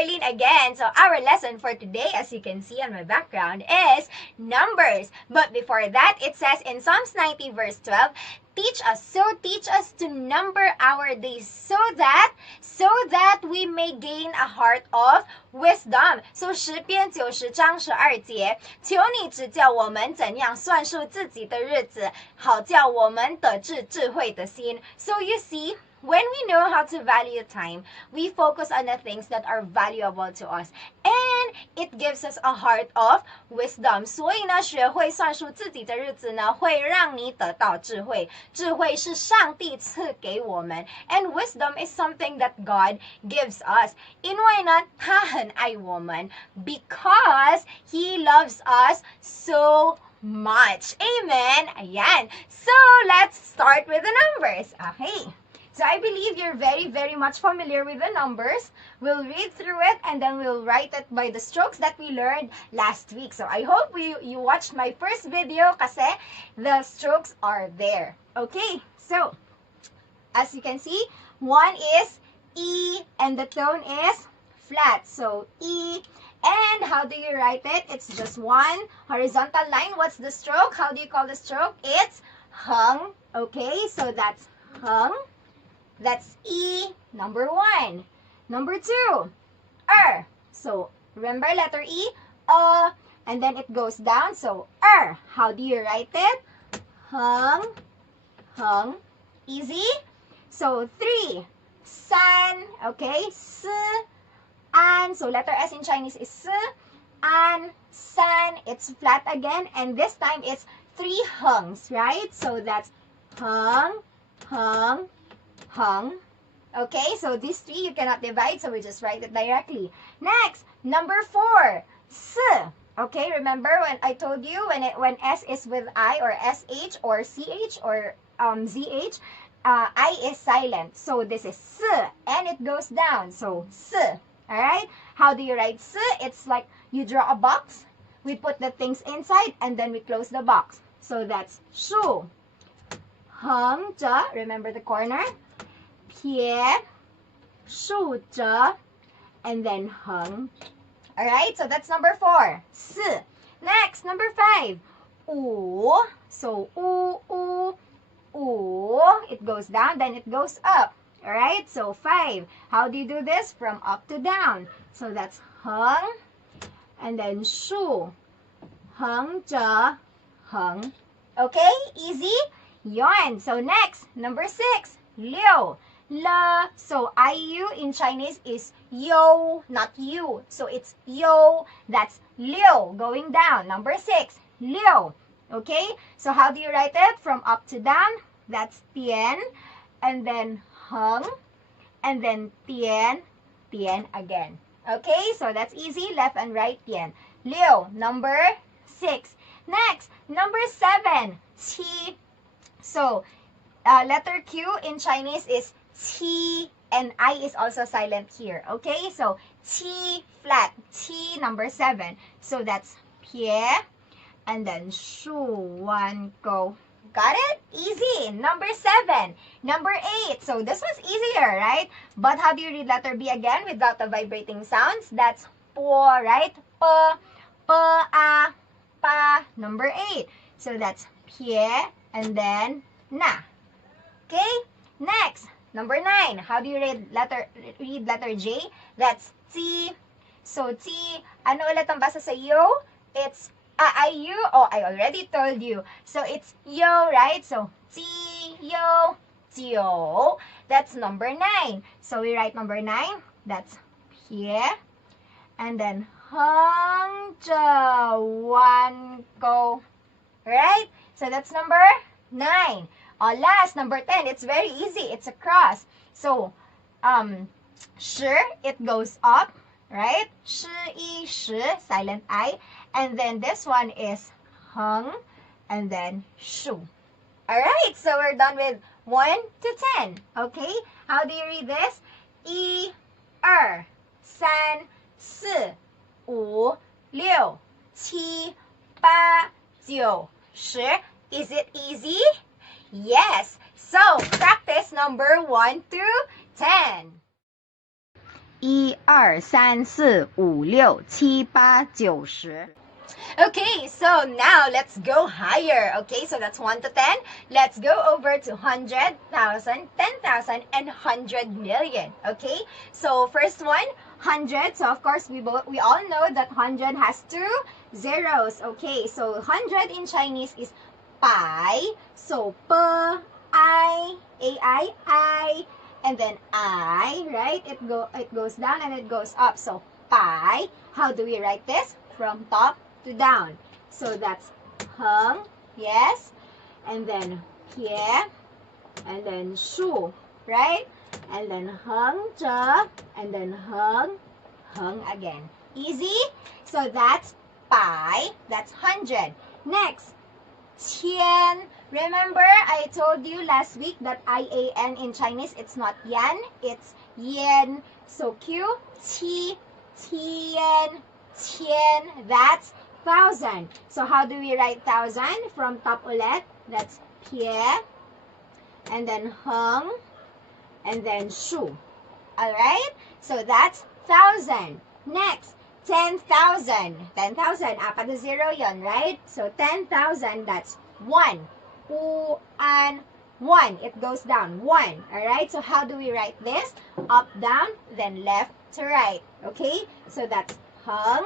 Arlene again. So our lesson for today, as you can see on my background, is numbers. But before that, it says in Psalms 90 verse 12, teach us to number our days so that we may gain a heart of wisdom. So 诗篇90章12节，求你指教我们怎样算数自己的日子，好叫我们得智智慧的心。So you see, when we know how to value time, we focus on the things that are valuable to us. And it gives us a heart of wisdom. 所以呢，学会算数自己的日子呢，会让你得到智慧。智慧是上帝赐给我们。And wisdom is something that God gives us. 因为呢，他很爱我们。Because He loves us so much. Amen. Ayan. So, let's start with the numbers. Okay. So I believe you're very much familiar with the numbers. We'll read through it and then we'll write it by the strokes that we learned last week. So I hope you watched my first video kasi the strokes are there. Okay, so as you can see, one is E and the tone is flat. So E, and how do you write it? It's just one horizontal line. What's the stroke? How do you call the stroke? It's hung. Okay, so that's hung. That's E, number 1. Number 2, So, remember letter E, and then it goes down. So, how do you write it? Hung, hung, easy. So, 3, san, okay, s, an. So, letter S in Chinese is s, an, san. It's flat again, and this time it's 3 hungs, right? So, that's hung, hung, hung. Okay, so these 3 you cannot divide, so we just write it directly. Next, number 4, s. Okay, remember when I told you when S is with I or SH or CH or ZH, I is silent. So this is s, and it goes down. So s. Alright, how do you write s? It's like you draw a box, we put the things inside, and then we close the box. So that's shu. Hung, remember the corner? Pie, shu, and then hung. Alright, so that's number 4. S. Next, number 5. U. So, u. It goes down, then it goes up. Alright, so 5. How do you do this? From up to down. So that's hung, and then shu. Hung, hung. Okay, easy? Yon. So next, number 6. Liu. La. So IU in Chinese is yo, not you. So it's yo. That's liu. Going down. Number 6. Liu. Okay? So how do you write it? From up to down. That's tian. And then hung. And then tian. Tian again. Okay? So that's easy. Left and right tian. Liu. Number 6. Next. Number 7. Qi. So letter Q in Chinese is T, and I is also silent here. Okay, so T flat, T number 7. So that's Pie, and then Shu, 1, go. Got it? Easy. Number 7. Number 8. So this was easier, right? But how do you read letter B again without the vibrating sounds? That's po, right? Po, a, pa. Number 8. So that's Pie, and then na. Okay? Next, number 9. How do you read letter J? That's T. So T, ano ulit ang basa sa yo? It's I-U. Oh, I already told you. So it's yo, right? So T, yo, tio. That's number 9. So we write number 9. That's Pie. And then hung, 1, go. Right? So that's number 9. Last, number 10. It's very easy. It's a cross. So, sh, it goes up, right? Sh, I, sh, silent I. And then this one is hung, and then shu. Alright, so we're done with 1 to 10. Okay? How do you read this? I, san, si, wu, liu, qi, ba, jiu, shi. Is it easy? Yes. So, practice number 1 to 10. 1、2、3、4、5、6、7、8、9、10。 Okay, so now let's go higher. Okay, so that's 1 to 10. Let's go over to 100,000, 10,000, and 100 million. Okay, so first one, 100. So of course we all know that 100 has 2 zeros. Okay, so 100 in Chinese is pai. So I, and then I, right? It goes down and it goes up. So pai. How do we write this? From top to down. So that's heng, yes, and then pie, and then shu, right? And then heng zhe, and then heng again. Easy? So that's pai, that's 100. Next, qian. Remember I told you last week that IAN in Chinese, it's not yan, it's yen. So Q, qi, tian, qian, that's 1,000. So how do we write 1,000? From top ulit, that's pie, and then heng, and then shu. Alright? So that's 1,000. Next, 10,000. 10,000, apat na zero yon, right? So 10,000, that's 1. U, an, 1. It goes down. 1. Alright? So how do we write this? Up, down, then left to right. Okay? So that's heng,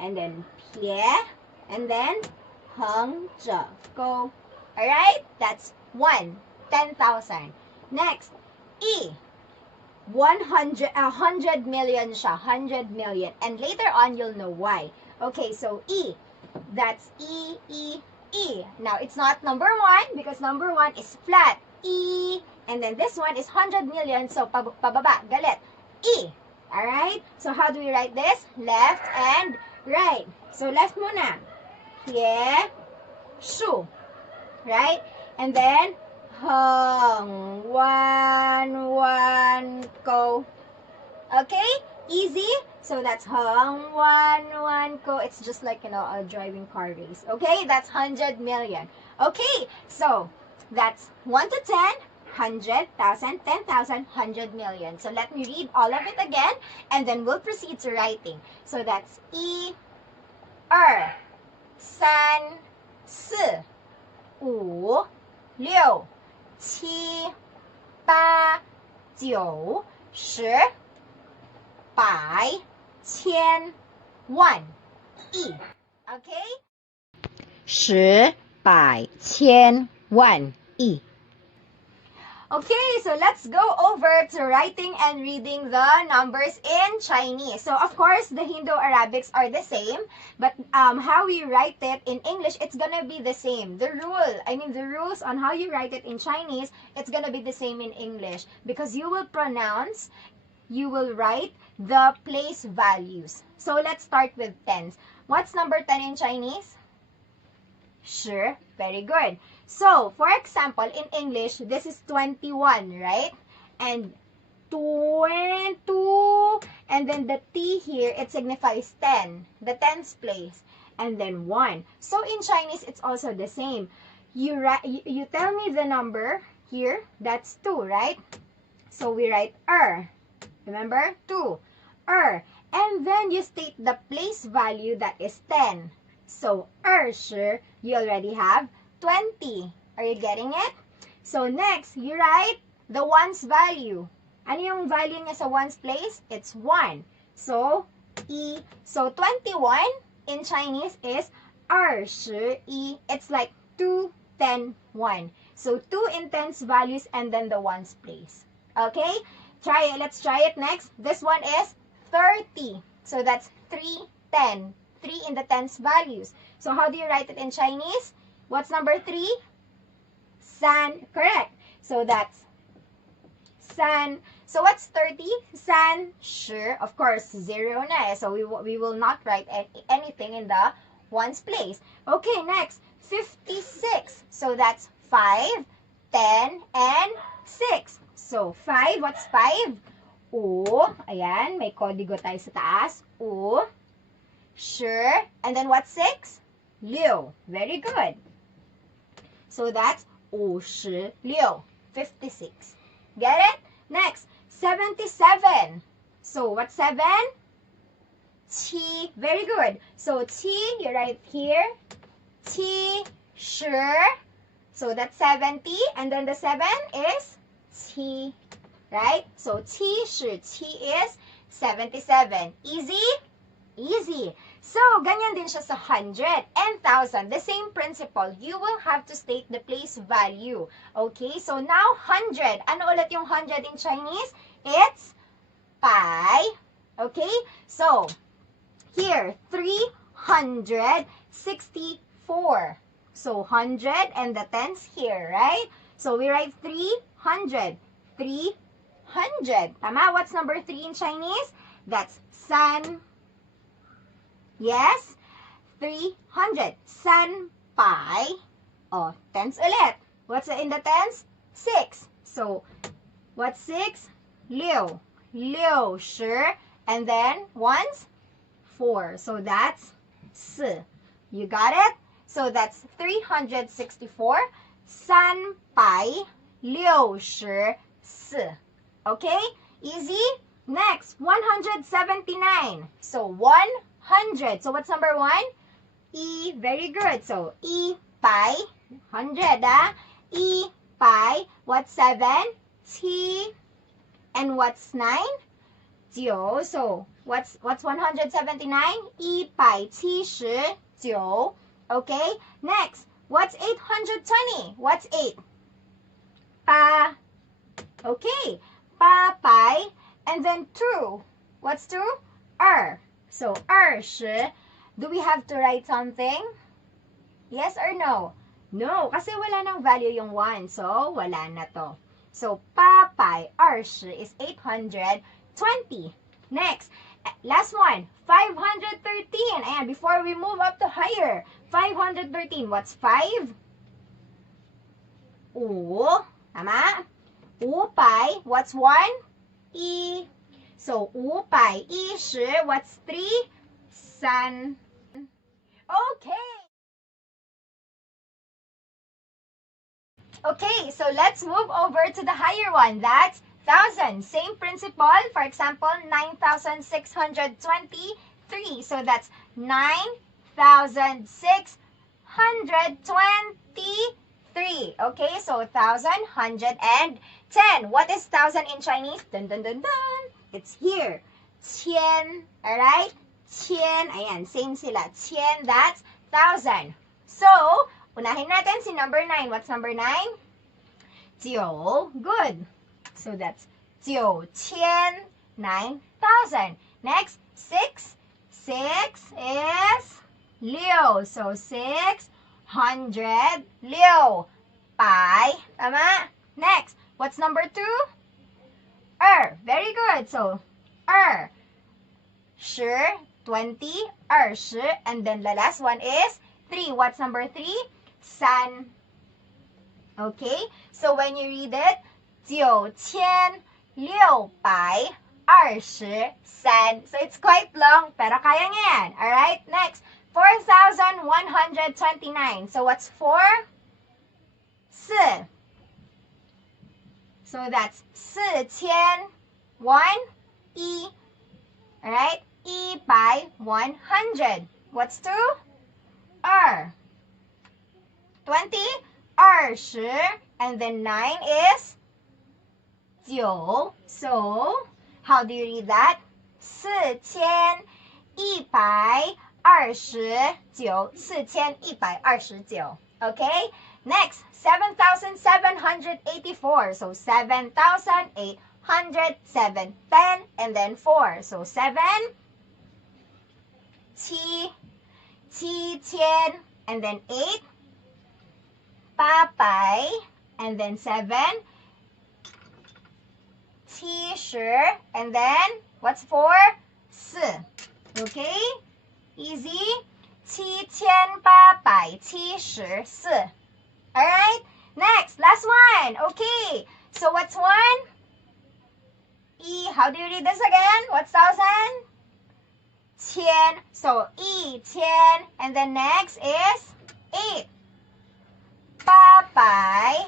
and then pie, and then heng zhe. Go. Alright? That's 1. 10,000. Next, E. 100 million siya. 100 million. And later on, you'll know why. Okay, so E. That's E, E, E. Now, it's not number 1 because number 1 is flat. E. And then this one is 100 million. So, pababa. Galit. E. Alright? So, how do we write this? Left and right. So, left muna. Pie, shu. Right? And then, heng, 1, go. Okay? Easy? So, that's heng, 1, go. It's just like, a driving car race. Okay? That's 100 million. Okay? So, that's 1 to 10. 100,000, 10,000, 100 million. So let me read all of it again, and then we'll proceed to writing. So that's 1、2、3、4、5、6、7、8、9、10、百、千、万、亿。Okay? 10、百、千、万、亿。 Okay, so let's go over to writing and reading the numbers in Chinese. So, of course, the Indo-Arabics are the same, but how we write it in English, it's gonna be the same. The rules on how you write it in Chinese, it's gonna be the same in English because you will write the place values. So, let's start with tens. What's number 10 in Chinese? Sure, very good. So, for example, in English, this is 21, right? And 22, and then the T here, it signifies 10, the tens place, and then 1. So, in Chinese, it's also the same. You tell me the number here, that's 2, right? So, we write remember? 2, and then you state the place value that is 10. So, sure, you already have 20. Are you getting it? So, next, you write the ones value. Ano yung value niya sa ones place? It's 1. So, E. So, 21 in Chinese is 21. It's like 2, 10, 1. So, 2 in tens values and then the ones place. Okay? Try it. Let's try it next. This one is 30. So, that's 3, 10. 3 in the tens values. So, how do you write it in Chinese? What's number 3? San. Correct. So, that's san. So, what's 30? San. Sure. Of course, 0 na eh. So, we will not write anything in the ones place. Okay, next. 56. So, that's 5, 10, and 6. So, 5. What's 5? U. Ayan. May kodigo tayo sa taas. U. Sure. And then what's 6? Liu. Very good. So that's 56. 56. Get it? Next, 77. what's 7? Qi. Very good. So qi, you write here. Qi shi. So that's 70. And then the 7 is qi. Right? So qi shi. Qi is 77. Easy? Easy. So, ganyan din siya sa 100 and 1,000. The same principle. You will have to state the place value. Okay? So, now 100. Ano ulit yung 100 in Chinese? It's pi. Okay? So, here, 364. So, 100 and the tens here, right? So, we write 300. 300. Tama? What's number 3 in Chinese? That's san. Yes? 300. San pai. Oh, tens ulit. What's in the tens? 6. So, what's 6? Liu. Liu shi. And then, ones? 4. So, that's si. You got it? So, that's 364. San pai liu shi si. Okay? Easy? Next, 179. So, 100. So, what's number 1? E. Very good. So, E pi. 100, E pi. What's 7? T. And what's 9? Jiu. So, what's 179? E pi qi shi jiu. Okay? Next, what's 820? What's 8? Pa. Okay. Pa pai. And then 2. What's 2? So, shi. Do we have to write something? Yes or no? No, kasi wala nang value yung 1. So, wala na to. So, pa pai shi is 820. Next, last one, 513. Ayan, before we move up to higher, 513. What's 5? U. Tama? U pai. What's 1? E. So, u pai e shi. What's 3? San. Okay. Okay, so let's move over to the higher one. That's 1,000. Same principle. For example, 9,623. So that's 9,623. Okay, so 1,110. What is 1,000 in Chinese? Dun, dun, dun, dun. It's here. Qian. Alright? Qian. Ayan, same sila. Qian, that's 1,000. So, unahin natin si number 9. What's number 9? Jiu. Good. So that's 9,000. 9,000. Next, 6. 6 is liu. So 600 liu. Pai. Tama? Next, what's number 2? Very good. So, shi, 20, shi. And then the last one is 3. What's number 3? San. Okay? So when you read it, 9,623. So it's quite long, pero kaya niya yan. Alright? Next, 4,129. So what's 4? Si. So that's 4,001 E. Alright? E by 100. What's 2? 20. shi. And then 9 is 9. So, how do you read that? 4,129. 4,129. Okay? Next, 7,784. So, 7,800, 710, and then 4. So, 7, qi, qian, and then 8, pa pai, and then 7, qi shi, and then what's 4? Si. Okay? Easy. Qi qian pa pai qi shi si. Alright? Next, last one. Okay. So what's 1? E. How do you read this again? What's 1,000? Qian. So E qian. And then next is 8. Pa pai.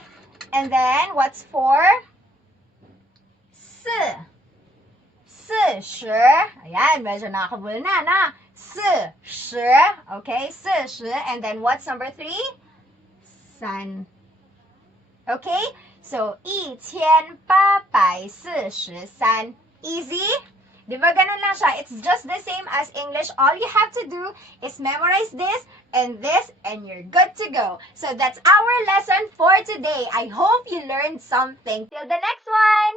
And then what's 4? Si. 40. Ayan, medyo nakakabul na. 40. Okay, 40. And then what's number 3? 3. Okay? So, 1843. Easy? Di ba ganun lang siya? It's just the same as English. All you have to do is memorize this, and you're good to go. So, that's our lesson for today. I hope you learned something. Till the next one!